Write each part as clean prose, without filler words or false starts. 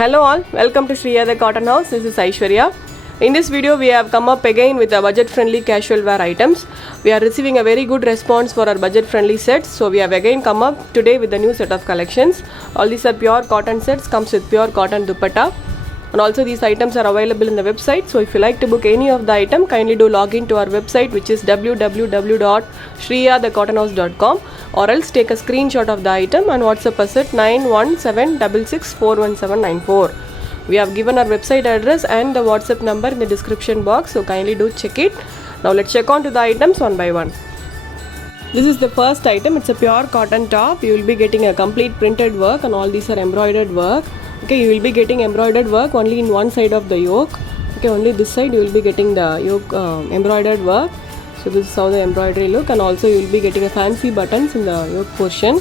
Hello all, welcome to Shriya the Cotton House. This is Aishwarya. In this video we have come up again with a budget friendly casual wear items. We are receiving a very good response for our budget friendly sets. So we have again come up today with a new set of collections. All these are pure cotton sets, comes with pure cotton dupatta. And also these items are available in the website. So if you like to book any of the item, kindly do log in to our website, which is www.shriyathecottonhouse.com, or else take a screenshot of the item and WhatsApp us at 9176641794. We have given our website address and the WhatsApp number in the description box, so kindly do check it. Now let's check on to the items one by one. This is the first item. It's a pure cotton top. You will be getting a complete printed work, and all these are embroidered work. Okay, you will be getting embroidered work only in one side of the yoke. Okay, only this side you will be getting the yoke embroidered work. So this is how the embroidery look, and also you will be getting a fancy buttons in the yoke portion.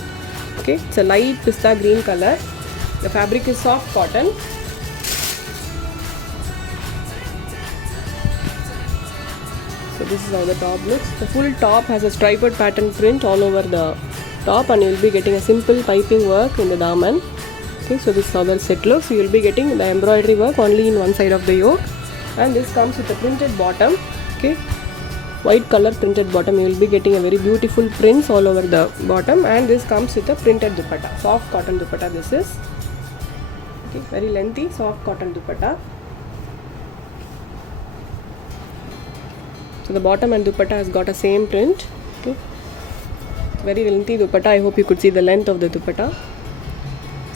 Okay, it's a light pista green color. The fabric is soft cotton. So this is how the top looks. The full top has a striped pattern print all over the top, and you will be getting a simple piping work in the daman. Okay, so this is how the set looks. You will be getting the embroidery work only in one side of the yoke, and this comes with a printed bottom. Okay, white color printed bottom. You will be getting a very beautiful prints all over the bottom, and this comes with a printed dupatta, soft cotton dupatta. This is okay, very lengthy soft cotton dupatta. So the bottom and dupatta has got a same print. Okay, very lengthy dupatta. I hope you could see the length of the dupatta.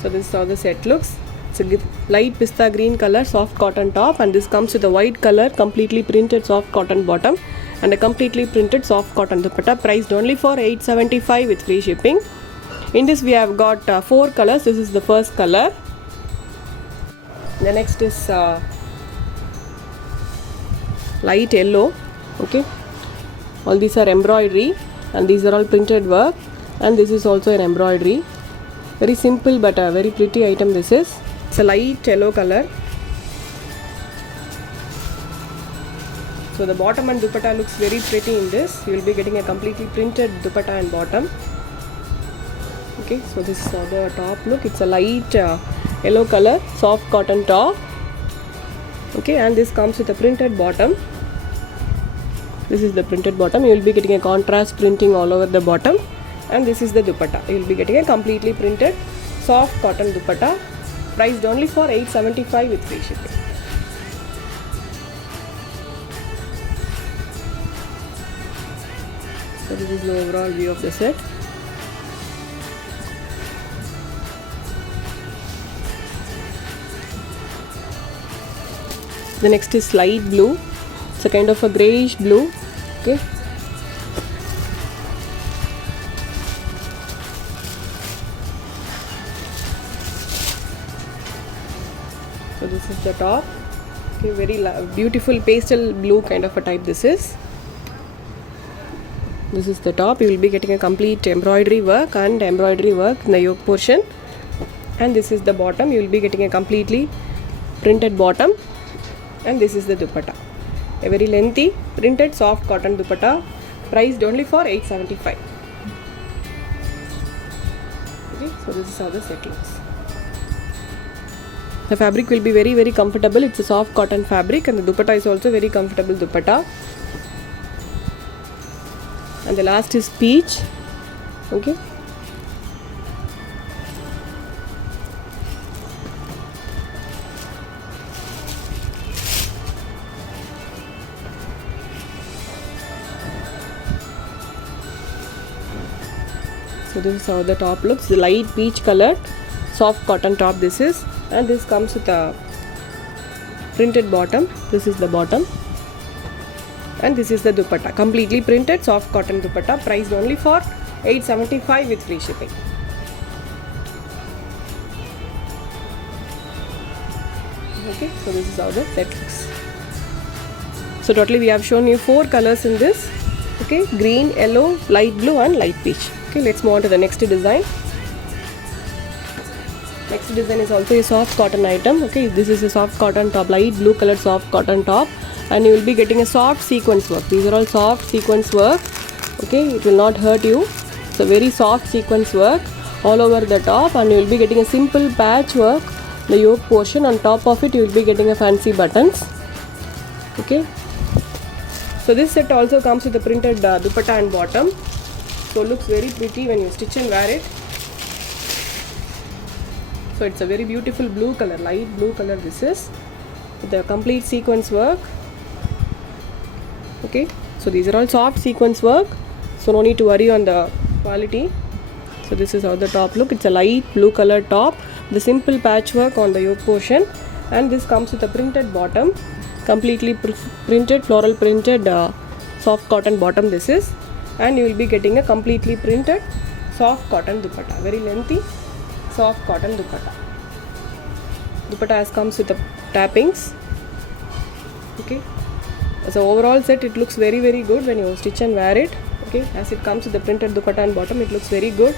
So this is how the set looks. It's a light pista green color soft cotton top, and this comes with a white color completely printed soft cotton bottom and a completely printed soft cotton dupatta, priced only for $875 with free shipping. In this we have got 4 colors. This is the first color. The next is light yellow. Okay, all these are embroidery, and these are all printed work, and this is also an embroidery. Very simple but a very pretty item this is. It's a light yellow color. So the bottom and dupatta looks very pretty in this. You will be getting a completely printed dupatta and bottom. Okay, so this is how the top look. It's a light yellow color soft cotton top. Okay, and this comes with a printed bottom. This is the printed bottom. You will be getting a contrast printing all over the bottom, and this is the dupatta. You will be getting a completely printed soft cotton dupatta, priced only for $875 with free shipping. So this is the overall view of the set. The next is light blue. It's a kind of a greyish blue. Okay, so this is the top. Okay, very beautiful pastel blue kind of a type this is. This is the top. You will be getting a complete embroidery work and embroidery work in the yoke portion, and this is the bottom. You will be getting a completely printed bottom, and this is the dupatta. A very lengthy printed soft cotton dupatta, priced only for $875. Okay, so this is how the set looks. The fabric will be very comfortable. It's a soft cotton fabric, and the dupatta is also very comfortable dupatta. And the last is peach. Okay, so this is how the top looks. The light peach colored soft cotton top this is, and this comes with a printed bottom. This is the bottom, and this is the dupatta, completely printed soft cotton dupatta, priced only for $875 with free shipping. Okay, so this is how the set looks. So totally we have shown you 4 colors in this. Okay, green, yellow, light blue and light peach. Okay, let's move on to the next design. Next design is also a soft cotton item. Okay, this is a soft cotton top, light blue colored soft cotton top, and you will be getting a soft sequence work. These are all soft sequence work. Okay, it will not hurt you. So very soft sequence work all over the top, and you will be getting a simple patch work the yoke portion. On top of it you will be getting a fancy buttons. Okay, so this set also comes with a printed dupatta and bottom, so looks very pretty when you stitch and wear it. So it's a very beautiful blue color, light blue color. This is with the complete sequence work. Okay, so these are all soft sequence work, so no need to worry on the quality. So this is how the top look. It's a light blue color top, the simple patchwork on the yoke portion, and this comes with a printed bottom, completely printed, floral printed soft cotton bottom this is, and you will be getting a completely printed soft cotton dupatta, very lengthy soft cotton dupatta. Dupatta as comes with the tappings. Okay, as an overall set it looks very good when you stitch and wear it. Okay, as it comes with the printed dupatta and bottom, it looks very good.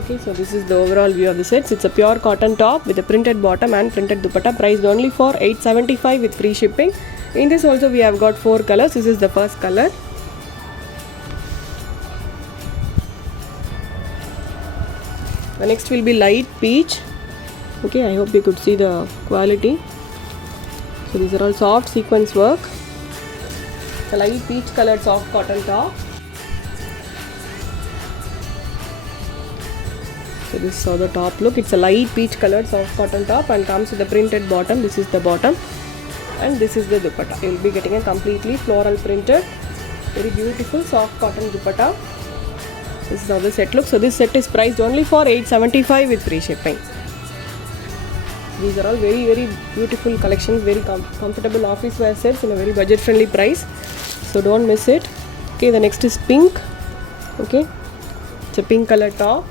Okay, so this is the overall view of the sets. It's a pure cotton top with a printed bottom and printed dupatta, priced only for 875 with free shipping. In this also we have got 4 colors. This is the first color. The next will be light peach. Okay, I hope you could see the quality. So these are all soft sequence work. The light peach colored soft cotton top. So this is how the top look. It's a light peach colored soft cotton top and comes with the printed bottom. This is the bottom and this is the dupatta. You will be getting a completely floral printed, very beautiful soft cotton dupatta. This is how the set looks. So this set is priced only for 875 with free shipping. These are all very beautiful collections, very comfortable office wear sets in a very budget friendly price, so don't miss it. Okay, the next is pink. Okay, it's a pink color top.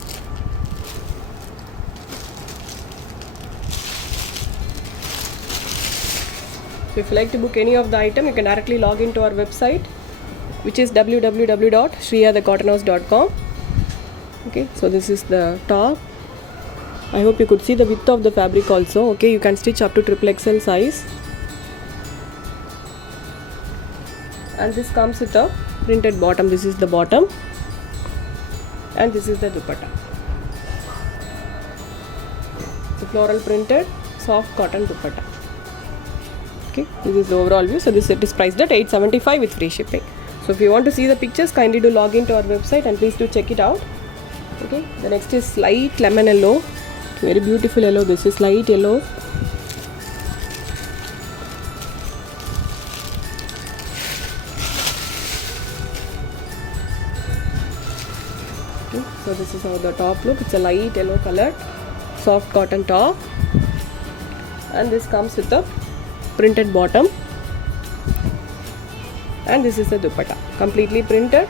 So if you like to book any of the item, you can directly log into our website, which is www.shriyathecottonhouse.com. Okay, so this is the top. I hope you could see the width of the fabric also. Okay, you can stitch up to XXL size. And this comes with a printed bottom. This is the bottom and this is the dupatta. The floral printed soft cotton dupatta. Okay, this is the overall view. So this set is priced at 875 with free shipping. So if you want to see the pictures, kindly do log into our website and please do check it out. Okay, the next is light lemon yellow. Very beautiful yellow. This is light yellow. Okay, so this is how the top look. It's a light yellow colored soft cotton top and this comes with the printed bottom and this is the dupatta, completely printed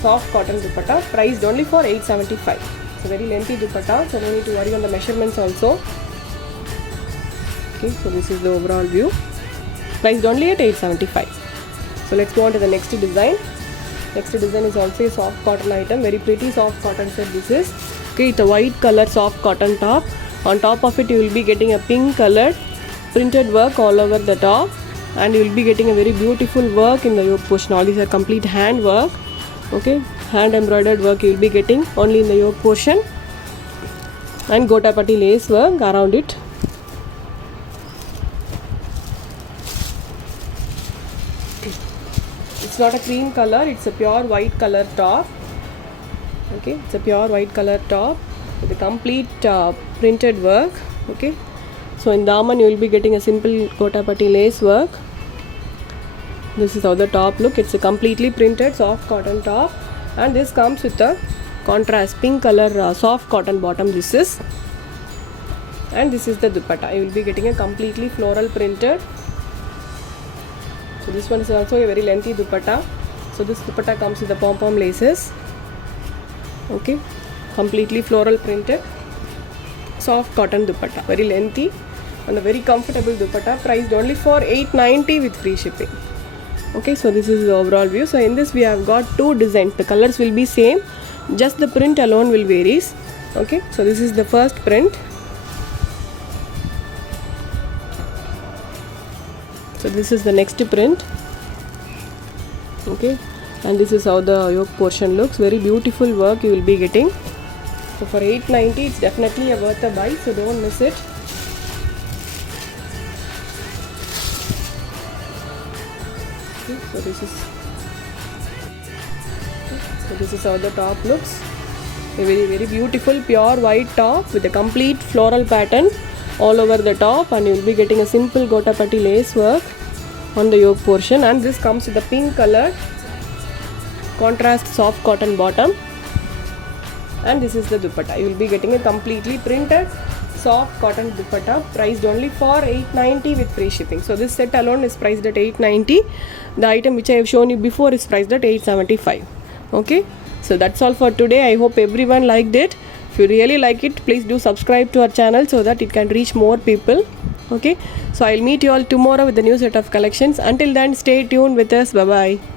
soft cotton dupatta, priced only for 875. It's a very lengthy dupatta, so no need to worry on the measurements also. Okay, so this is the overall view, priced only at 875. So let's go on to the next design. Next design is also a soft cotton item, very pretty soft cotton set this is. Okay, it's a white color soft cotton top. On top of it you will be getting a pink colored printed work all over the top and you will be getting a very beautiful work in the yoke portion. All these are complete hand work. Okay, hand embroidered work you will be getting only in the yoke portion and gotapati lace work around it. It's not a cream color, it's a pure white color top. Okay, it's a pure white color top with a complete printed work. Okay, so in daman you will be getting a simple gotapati lace work. This is how the top look. It's a completely printed soft cotton top and this comes with a contrast pink color soft cotton bottom this is, and this is the dupatta. You will be getting a completely floral printed. So this one is also a very lengthy dupatta. So this dupatta comes with the pom-pom laces. Okay, completely floral printed soft cotton dupatta, very lengthy and a very comfortable dupatta, priced only for 890 with free shipping. Okay, so this is the overall view. So in this we have got two designs. The colors will be same, just the print alone will varies. Okay, so this is the first print. So this is the next print. Okay, and this is how the yoke portion looks. Very beautiful work you will be getting. So for 890 it's definitely a worth a buy, so don't miss it. Okay, so this is how the top looks. A very beautiful pure white top with a complete floral pattern all over the top, and you will be getting a simple gotapatti lace work on the yoke portion, and this comes with a pink color contrast soft cotton bottom, and this is the dupatta. You will be getting a completely printed soft cotton dupatta, priced only for 890 with free shipping. So this set alone is priced at 890. The item which I have shown you before is priced at 875. Okay, so that's all for today. I hope everyone liked it. If you really like it, please do subscribe to our channel so that it can reach more people. Okay, so I'll meet you all tomorrow with a new set of collections. Until then, stay tuned with us. Bye bye.